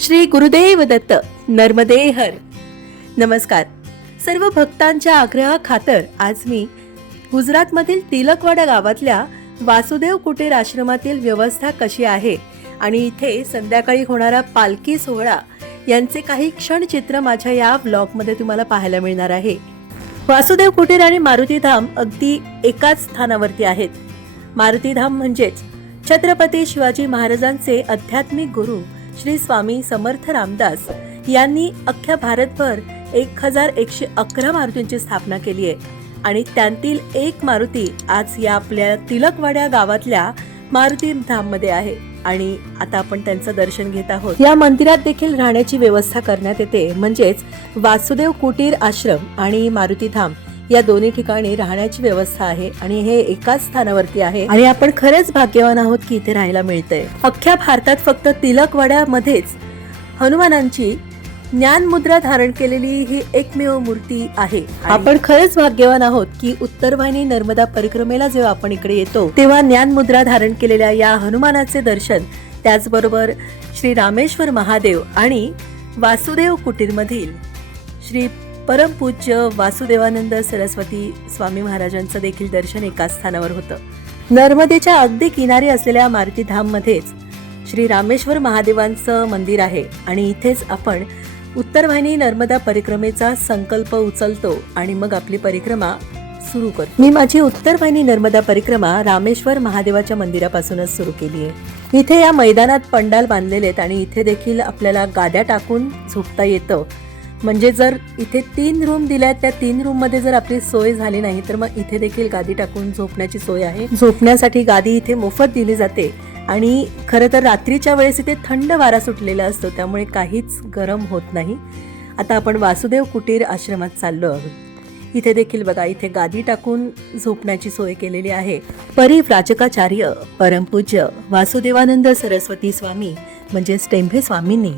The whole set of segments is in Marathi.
श्री गुरुदेव दत्त नर्मदे हर. नमस्कार. सर्व भक्तांच्या आग्रहाखातर आज मी गुजरातमधील तिलकवाडा गावातल्या वासुदेव कुटीर आश्रमातील व्यवस्था कशी आहे आणि इथे संध्याकाळी होणारा पालखी सोहळा यांचे काही क्षणचित्र माझ्या या ब्लॉगमध्ये तुम्हाला पाहायला मिळणार आहे. वासुदेव कुटीर आणि मारुतीधाम अगदी एकाच स्थानावरती आहेत. मारुतीधाम म्हणजेच छत्रपती शिवाजी महाराजांचे आध्यात्मिक गुरु श्री स्वामी समर्थ रामदास यांनी अख्ख्या भारतभर 1111 मारुतींची स्थापना केली आहे आणि त्यांतील एक मारुती आज या आपल्या तिलकवाड्या गावातल्या मारुती धाममध्ये आहे आणि आता आपण त्यांचं दर्शन घेत आहोत. या मंदिरात देखील राहण्याची व्यवस्था करण्यात येते, म्हणजेच वासुदेव कुटीर आश्रम आणि मारुती धाम या दोन्ही ठिकाणी राहण्याची व्यवस्था आहे आणि हे एकाच स्थानावरती आहे आणि आपण खरेच भाग्यवान आहोत की इथे राहायला मिळतंय. अख्ख्या भारतात फक्त तिलकवाड्यामध्येच हनुमानांची ज्ञान मुद्रा धारण केलेली ही एकमेव मूर्ती आहे. आपण खरंच भाग्यवान आहोत की उत्तरवाहिनी नर्मदा परिक्रमेला जेव्हा आपण इकडे येतो तेव्हा ज्ञान मुद्रा धारण केलेल्या या हनुमानाचे दर्शन, त्याचबरोबर श्री रामेश्वर महादेव आणि वासुदेव कुटीर मधील श्री परमपूज्य वासुदेवानंद सरस्वती स्वामी महाराजांचं देखील दर्शन एकाच स्थानावर होतं. नर्मदेच्या अगदी किनारी असलेल्या मारुती धाम मध्येच श्री रामेश्वर महादेवांचं मंदिर आहे आणि इथेच आपण उत्तरवाहिनी नर्मदा परिक्रमेचा संकल्प उचलतो आणि मग आपली परिक्रमा सुरू करतो. मी माझी उत्तरवाहिनी नर्मदा परिक्रमा रामेश्वर महादेवाच्या मंदिरापासूनच सुरू केली आहे. इथे या मैदानात पंडाल बांधलेले आहेत आणि इथे देखील आपल्याला गाद्या टाकून झोपता येतं. म्हणजे जर इथे 3 रूम दिल्यात, त्या 3 रूम मध्ये जर आपली सोय झाली नाही तर मग इथे देखील गादी टाकून झोपण्याची सोय आहे. झोपण्यासाठी गादी इथे मोफत दिली जाते आणि खरं तर रात्रीच्या वेळेस इथे थंड वारा सुटलेला असतो, त्यामुळे काहीच गरम होत नाही. आता आपण वासुदेव कुटीर आश्रमात चाललो आहोत. इथे देखील बघा, इथे गादी टाकून झोपण्याची सोय केलेली आहे. परिव्राजकाचार्य परमपूज्य वासुदेवानंद सरस्वती स्वामी म्हणजेच टेंभे स्वामींनी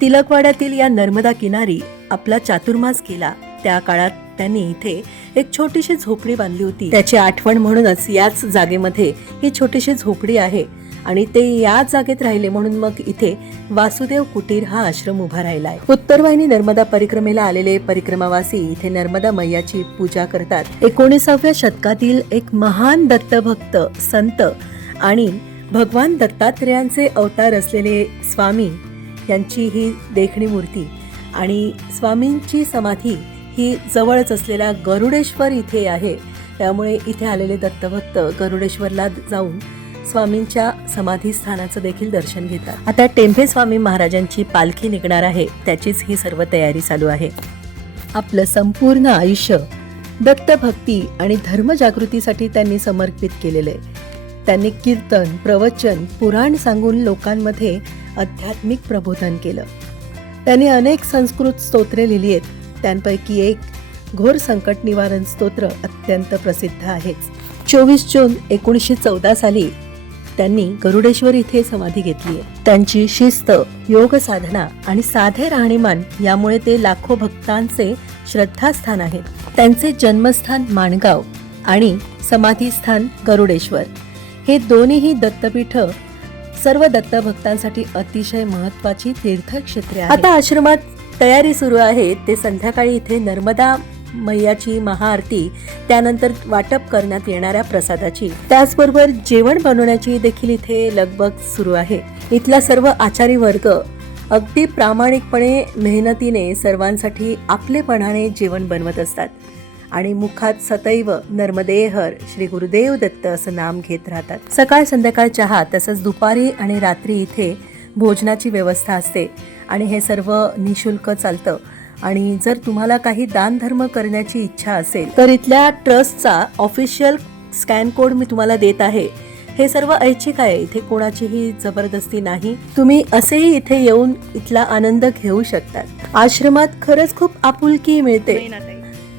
तिलकवाड्यातील या नर्मदा किनारी आपला चातुर्मास केला. त्या काळात त्यांनी इथे एक छोटीशी झोपडी बांधली होती. त्याची आठवण म्हणूनच याच जागेमध्ये ही छोटीशी झोपडी आहे आणि ते याच जागेत राहिले म्हणून मग इथे वासुदेव कुटीर हा आश्रम उभा राहिला आहे. उत्तरवाहिनी नर्मदा परिक्रमेला आलेले परिक्रमावासी इथे नर्मदा मैयाची पूजा करतात. 19व्या शतकातील एक महान दत्तभक्त संत आणि भगवान दत्तात्रेयांचे अवतार असलेले स्वामी यांची ही देखणी मूर्ती आणि स्वामींची समाधी ही जवळच असलेल्या गरुडेश्वर इथे आहे. त्यामुळे इथे आलेले दत्तभक्त गरुडेश्वरला जाऊन स्वामींच्या समाधी स्थानाचं देखील दर्शन घेतात. आता टेंभे स्वामी महाराजांची पालखी निघणार आहे, त्याचीच ही सर्व तयारी चालू आहे. आपलं संपूर्ण आयुष्य दत्तभक्ती आणि धर्मजागृतीसाठी त्यांनी समर्पित केलेलं आहे. त्यांनी कीर्तन, प्रवचन, पुराण सांगून लोकांमध्ये आध्यात्मिक प्रबोधन केलं. त्यांनी अनेक संस्कृत स्तोत्रे लिहिली आहेत. त्यांपैकी एक घोर संकट निवारण स्तोत्र अत्यंत प्रसिद्ध आहे. 24 जून 1914 साली त्यांनी गरुडेश्वर इथे समाधी घेतली आहे. त्यांची शिस्त, योग साधना आणि साधे राहणीमान यामुळे ते लाखो भक्तांचे श्रद्धास्थान आहे. त्यांचे जन्मस्थान माणगाव आणि समाधीस्थान गरुडेश्वर हे दोन्हीही दत्तपीठ सर्व दत्तभक्तांसाठी अतिशय महत्वाची तीर्थक्षेत्रे आहेत. आता आश्रमात तयारी सुरू आहे. ते संध्याकाळी इथे नर्मदा मैयाची महाआरती, त्यानंतर वाटप करण्यात येणाऱ्या प्रसादाची, त्याचबरोबर जेवण बनवण्याची देखील इथे लगबग सुरू आहे. इथला सर्व आचारी वर्ग अगदी प्रामाणिकपणे मेहनतीने सर्वांसाठी आपलेपणाने जेवण बनवत असतात आणि मुखात सदैव नर्मदे हर श्री गुरुदेव दत्त असं नाम घेत राहतात. सकाळ संध्याकाळ चहा, तसंच दुपारी आणि रात्री इथे भोजनाची व्यवस्था असते आणि हे सर्व निशुल्क चालतं. आणि जर तुम्हाला काही दानधर्म करण्याची इच्छा असेल तर इथल्या ट्रस्टचा ऑफिशियल स्कॅन कोड मी तुम्हाला देत आहे. हे सर्व ऐच्छिक आहे, इथे कोणाचीही जबरदस्ती नाही. तुम्ही असेही इथे येऊन इथला आनंद घेऊ शकतात. आश्रमात खरंच खूप आपुलकी मिळते.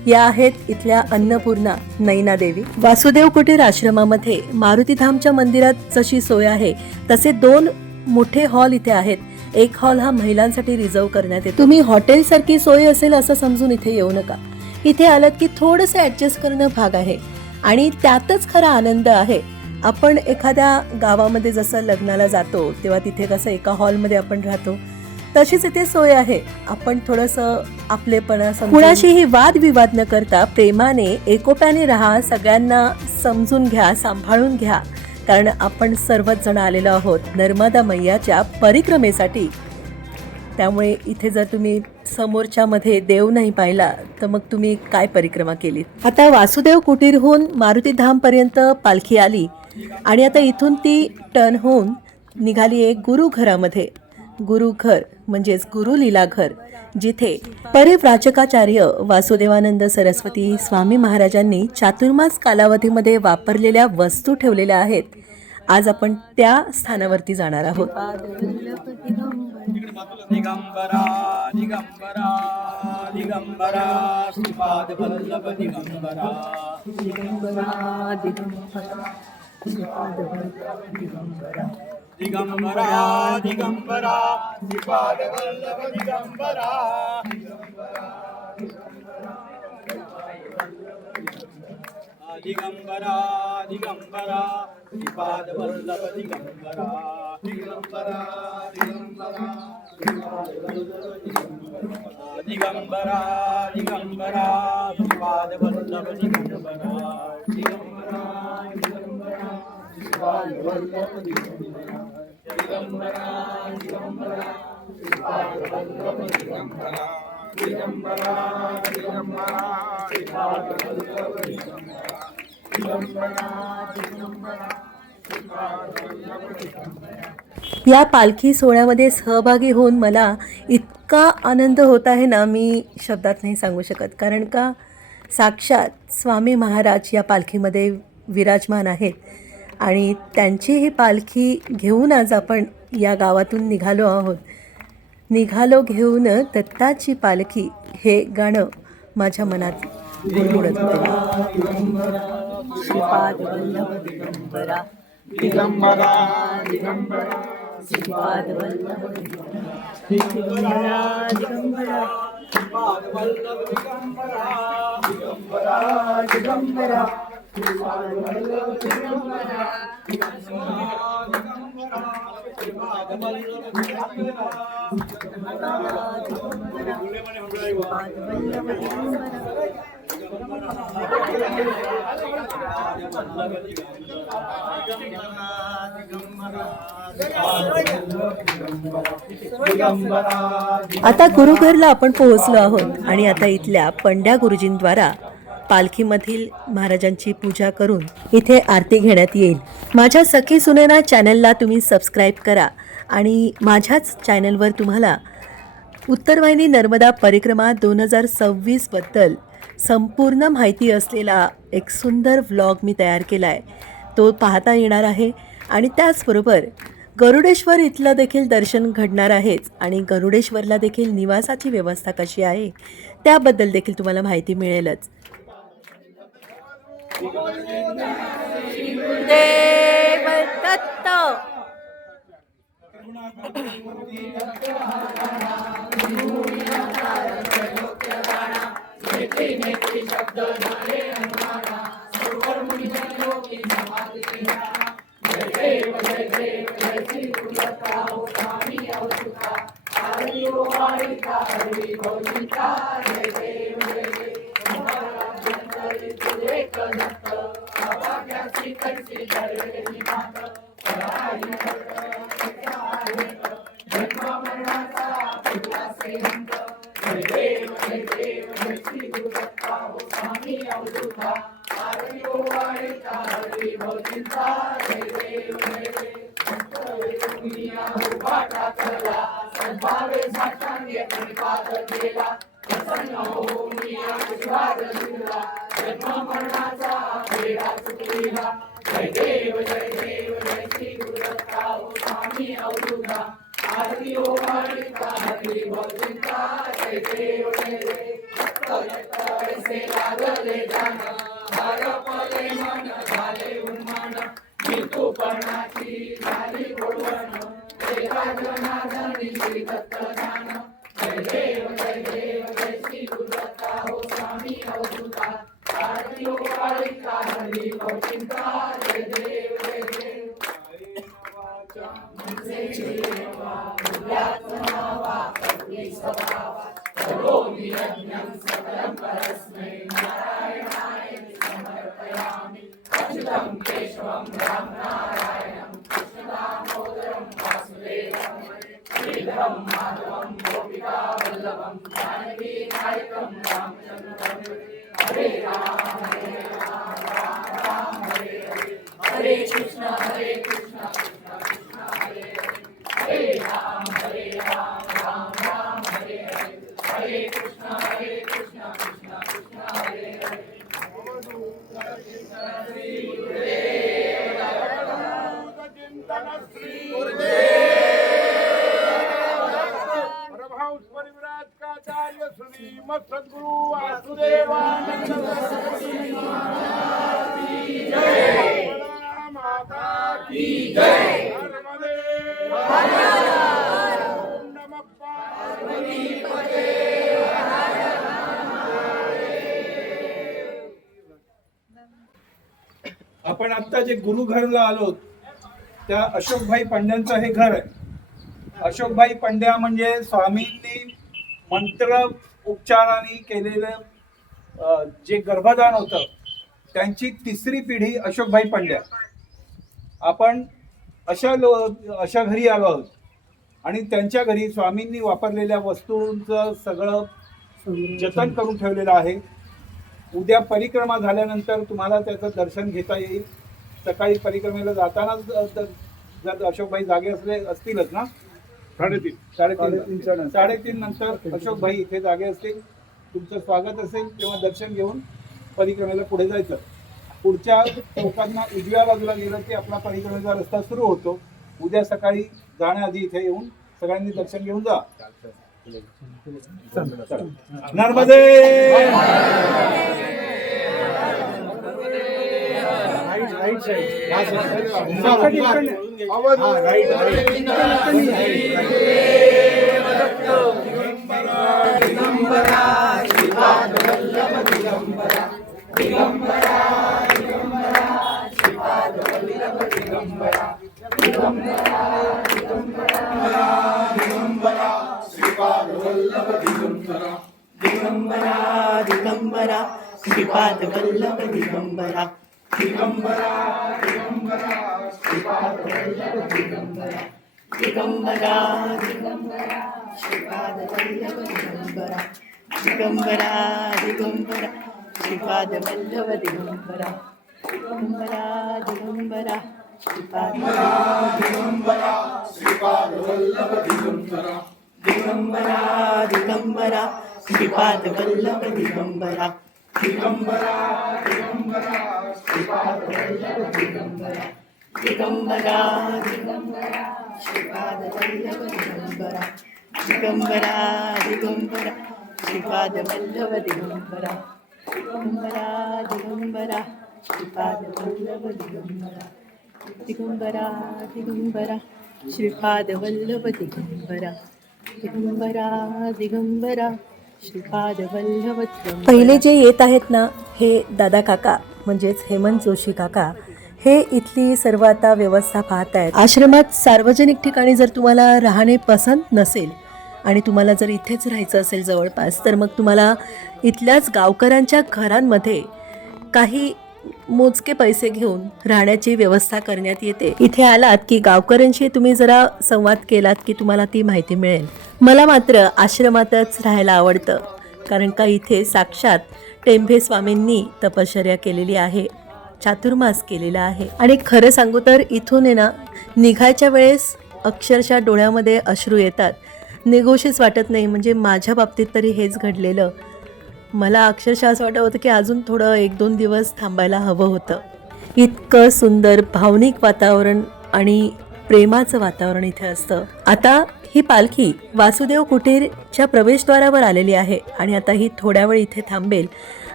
या आहेत इथल्या अन्नपूर्णा नैना देवी. वासुदेव कुटीर आश्रमामध्ये मारुतीधामच्या मंदिरात जशी सोय आहे तसे 2 मोठे हॉल इथे आहेत. एक हॉल हा महिलांसाठी रिझर्व करण्यात येतो. तुम्ही हॉटेल सारखी सोय असेल असं समजून इथे येऊ नका. इथे आलात की थोडंसं ऍडजस्ट करणं भाग आहे आणि त्यातच खरा आनंद आहे. आपण एखाद्या गावामध्ये जसं लग्नाला जातो तेव्हा तिथे कसं एका हॉलमध्ये आपण राहतो, तशीच इथे सोय आहे. आपण थोडंसं आपलेपणा कुणाशीही वादविवाद न करता प्रेमाने एकोप्याने राहा, सगळ्यांना समजून घ्या, सांभाळून घ्या, कारण आपण सर्वच जण आलेलो आहोत नर्मदा मैयाच्या परिक्रमेसाठी. त्यामुळे इथे जर तुम्ही समोरच्या मध्ये देव नाही पाहिला तर मग तुम्ही काय परिक्रमा केलीत. आता वासुदेव कुटीरहून मारुतीधामपर्यंत पालखी आली आणि आता इथून ती टर्न होऊन निघाली एक गुरुघरामध्ये. गुरुघर म्हणजेच गुरुलीला घर, जिथे परिव्राजकाचार्य वासुदेवानंद सरस्वती स्वामी महाराजांनी चातुर्मास कालावधीमध्ये वापरलेल्या वस्तू ठेवलेल्या आहेत. आज आपण त्या स्थानावरती जाणार आहोत. दिगंबरा दिगंबरा दिगंबरा श्रीपाद वल्लभ दिगंबरा दिगंबरा दिगंबरा श्रीपाद वल्लभ दिगंबरा दिगंबरा दिगंबरा श्रीपाद वल्लभ दिगंबरा दिगंबरा दिगंबरा श्रीपाद वल्लभ दिगंबरा दिगंबरा दिगंबरा दिगंबरा दिगंबरा श्रीपाद वल्लभ दिगंबरा दिगंबरा दिगंबरा श्रीपाद वल्लभ दिगंबरा दिगंबरा दिगंबरा श्रीपाद वल्लभ दिगंबरा दिगंबरा दिगंबरा श्रीपाद वल्लभ दिगंबरा दिगंबरा दिगंबरा श्रीपाद वल्लभ दिगंबरा. या पालखी सोहळ्यामध्ये सहभागी होऊन मला इतका आनंद होत आहे ना, मी शब्दात नाही सांगू शकत. कारण का साक्षात स्वामी महाराज या पालखीमध्ये विराजमान आहेत आणि त्यांची ही पालखी घेऊन आज आपण या गावातून निघालो आहोत. निघालो घेऊन दत्ताची पालखी हे गाणं माझ्या मनात गुणगुणत होते. श्रीपाद वल्लभ दिगंबरा दिगंबरा दिगंबरा श्रीपाद वल्लभ दिगंबरा दिगंबरा श्रीपाद वल्लभ दिगंबरा दिगंबरा दिगंबरा श्रीपाद वल्लभ दिगंबरा दिगंबरा श्रीपाद वल्लभ दिगंबरा आता गुरुघरला आपण पोहोचलो आहोत आणि आता इथल्या पंड्या गुरुजींद्वारा पालखीमधील महाराजांची पूजा करून इथे आरती घेण्यात येईल. माझ्या सखी सुनेना चॅनलला तुम्ही सबस्क्राईब करा आणि माझ्याच चॅनलवर तुम्हाला उत्तरवाहिनी नर्मदा परिक्रमा 2026 बद्दल संपूर्ण माहिती असलेला एक सुंदर व्लॉग मी तयार केला आहे, तो पाहता येणार आहे. आणि त्याचबरोबर गरुडेश्वर इथलं देखील दर्शन घडणार आहेच आणि गरुडेश्वरला देखील निवासाची व्यवस्था कशी आहे त्याबद्दल देखील तुम्हाला माहिती मिळेलच. देव दत्त प्रभाव परिव्राज काचार्य श्रीमद सद्गुरु वासुदेवानंद सरस्वती महाराज की जय, माता की जय, नर्मदे ओम नमः पार्वती पते। आपण आता जे गुरुघरला आलो त्या अशोकभाई पंड्यांचं हे घर आहे. अशोकभाई पंड्या म्हणजे स्वामींनी मंत्र उपचाराने केलेलं जे गर्भदान होतं त्यांची तिसरी पिढी अशोकभाई पंड्या. आपण अशा घरी आलो आहोत आणि त्यांच्या घरी स्वामींनी वापरलेल्या वस्तूंचं सगळं जतन करून ठेवलेलं आहे. उद्या परिक्रमा झाल्यानंतर तुम्हाला त्याचं दर्शन घेता येईल. सकाळी परिक्रमेला जाताना जर अशोकभाई जागे असतीलच ना, 3:30 नंतर अशोकभाई इथे जागे असतील. तुमचं स्वागत असेल तेव्हा दर्शन घेऊन परिक्रमेला पुढे जायचं. पुढच्या चौकांना उजव्या बाजूला गेलं की आपला परिक्रमेचा रस्ता सुरू होतो. उद्या सकाळी जाण्याआधी इथे येऊन सगळ्यांनी दर्शन घेऊन जा. नर्मदे दिगंबरा दिगंबरा श्रीपाद वल्लभ दिगंबरा दिगंबरा दिगंबरा श्रीपाद वल्लभ दिगंबरा दिगंबरा दिगंबरा श्रीपाद वल्लभ दिगंबरा दिगंबरा दिगंबरा श्रीपाद वल्लभ दिगंबरा दिगंबरा दिगंबरा श्रीपाद दिगंबरा श्रीपाद वल्लभ दिगंबरा दिगंबरा दिगंबरा श्रीपाद वल्लभ दिगंबरा दिगंबरा दिगंबरा श्रीपाद वल्लभ दिगंबरा दिगंबरा दिगंबरा श्रीपाद वल्लभ दिगंबरा दिगंबरा दिगंबरा श्रीपाद वल्लभ दिगंबरा दिगंबरा दिगंबरा श्रीपाद वल्लभ दिगंबरा दिगंबरा दिगंबरा श्रीपाद वल्लभ दिगंबरा दिगंबरा दिगंबरा श्रीपाद वल्लभ दिगंबरा. पहिले जे येत आहेत ना हे दादा काका म्हणजेच हेमंत जोशी काका, हे इथली सर्व आता व्यवस्था पाहत आहेत. आश्रमात सार्वजनिक ठिकाणी जर तुम्हाला राहणे पसंत नसेल आणि तुम्हाला जर इथेच राहायचं असेल जवळपास, तर मग तुम्हाला इथल्याच गावकऱ्यांच्या घरांमध्ये काही मोजके पैसे घेऊन राहण्याची व्यवस्था करण्यात येते. इथे आलात की गावकऱ्यांशी तुम्ही जरा संवाद केलात की तुम्हाला ती माहिती मिळेल. मला मात्र आश्रमातच राहायला आवडतं, कारण का इथे साक्षात टेंभे स्वामींनी तपश्चर्या केलेली आहे, चातुर्मास केलेला आहे. आणि खरं सांगू तर इथून आहे ना, निघायच्या वेळेस अक्षरशः डोळ्यामध्ये अश्रू येतात. निघोशीच वाटत नाही. म्हणजे माझ्या बाबतीत तरी हेच घडलेलं. मला अक्षरशः असं वाटत होतं की अजून थोडं 1-2 दिवस थांबायला हवं होतं. इतकं सुंदर भावनिक वातावरण आणि प्रेमाचं वातावरण इथे असतं. आता ही पालखी वासुदेव कुटीरच्या प्रवेशद्वारावर आलेली आहे आणि आता ही थोड्या वेळ इथे थांबेल.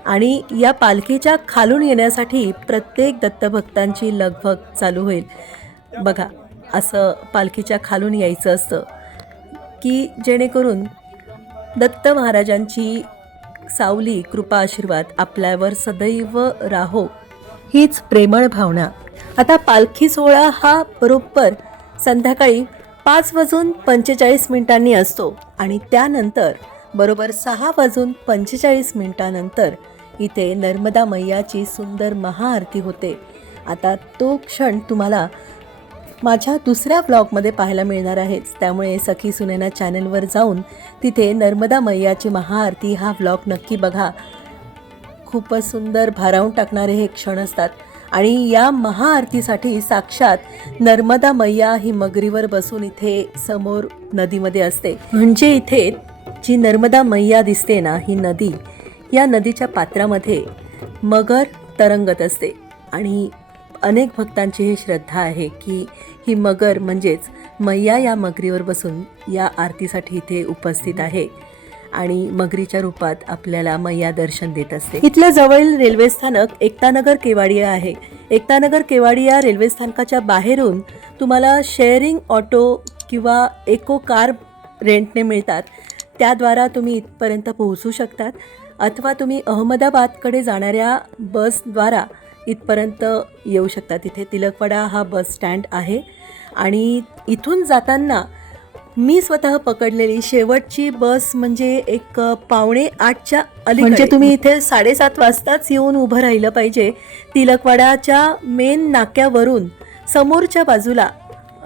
आणि या पालखीच्या खालून येण्यासाठी प्रत्येक दत्तभक्तांची लगबग चालू होईल. बघा, असं पालखीच्या खालून यायचं असतं की जेणेकरून दत्त महाराजांची सावली, कृपा, आशीर्वाद आपल्यावर सदैव राहो, हीच प्रेमळ भावना. आता पालखी सोहळा हा बरोबर संध्याकाळी 5:45 असतो आणि त्यानंतर बरोबर 6:45 इथे नर्मदा मैयाची सुंदर महाआरती होते. आता तो क्षण तुम्हाला माझ्या दुसऱ्या ब्लॉगमध्ये पाहायला मिळणार आहे. त्यामुळे सखी सुनैना चॅनलवर जाऊन तिथे नर्मदा मैयाची महाआरती हा ब्लॉग नक्की बघा. खूपच सुंदर भारावून टाकणारे हे क्षण असतात आणि या महाआरतीसाठी साक्षात नर्मदा मैया ही मगरीवर बसून इथे समोर नदीमध्ये असते. म्हणजे इथे जी नर्मदा मैया दिसते ना, ही नदी, या नदीच्या पात्रामध्ये मगर तरंगत असते आणि अनेक भक्तांची ही श्रद्धा आहे की ही मगर म्हणजेच मैया या मगरीवर बसून या आरतीसाठी इथे उपस्थित आहे आणि मगरीच्या रूपात आपल्याला मैया दर्शन देत असते. इथलं जवळील रेल्वे स्थानक एकतानगर केवाडिया आहे. एकतानगर केवाडिया रेल्वे स्थानकाच्या बाहेरून तुम्हाला शेअरिंग ऑटो किंवा इको कार रेंटने मिळतात. त्याद्वारा तुम्ही इथपर्यंत पोहोचू शकतात अथवा तुम्ही अहमदाबादकडे जाणाऱ्या बसद्वारा इथपर्यंत येऊ शकता. तिथे तिलकवाडा हा बस स्टँड आहे आणि इथून जाताना मी स्वतः पकडलेली शेवटची बस म्हणजे एक 7:45च्या अलीकडे. म्हणजे तुम्ही इथे 7:30 वाजताच येऊन उभं राहिलं पाहिजे. तिलकवाडाच्या मेन नाक्यावरून समोरच्या बाजूला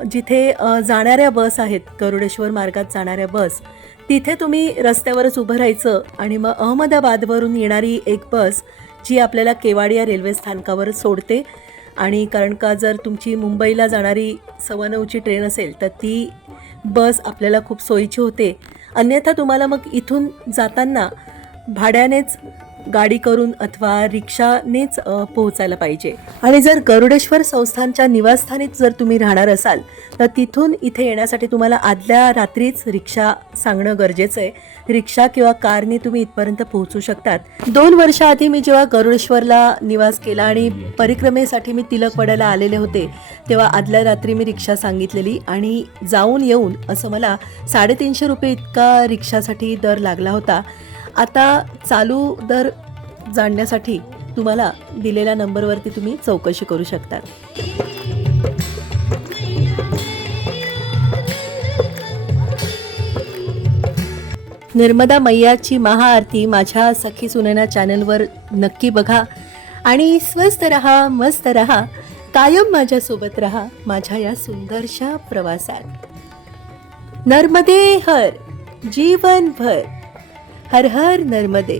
जिथे जाणाऱ्या बस आहेत, गरुडेश्वर मार्गात जाणाऱ्या बस, तिथे तुम्ही रस्त्यावरच उभं राहायचं आणि मग अहमदाबादवरून येणारी एक बस जी आपल्याला केवाडिया रेल्वे स्थानकावर सोडते. आणि कारण का जर तुमची मुंबईला जाणारी 9:15ची ट्रेन असेल तर ती बस आपल्याला खूप सोयीची होते. अन्यथा तुम्हाला मग इथून जाताना भाड्यानेच गाडी करून अथवा रिक्षानेच पोहोचायला पाहिजे. आणि जर गरुडेश्वर संस्थानच्या निवासस्थानीच जर तुम्ही राहणार असाल तर तिथून इथे येण्यासाठी तुम्हाला आदल्या रात्रीच रिक्षा सांगणं गरजेचं आहे. रिक्षा किंवा कारने तुम्ही इथपर्यंत पोहोचू शकतात. 2 वर्षाआधी मी जेव्हा गरुडेश्वरला निवास केला आणि परिक्रमेसाठी मी तिलकवाड्याला आलेले होते तेव्हा आदल्या रात्री मी रिक्षा सांगितलेली आणि जाऊन येऊन असं मला 350 रुपये इतका रिक्षासाठी दर लागला होता. आता चालू दर जाणण्यासाठी तुम्हाला दिलेल्या नंबरवरती तुम्ही चौकशी करू शकता. नर्मदा मैयाची महाआरती माझ्या सखी सुनैना चॅनलवर नक्की बघा आणि स्वस्त रहा, मस्त रहा, कायम माझ्यासोबत रहा माझ्या या सुंदरशा प्रवासात. नर्मदे हर जीवनभर, हर हर नर्मदे.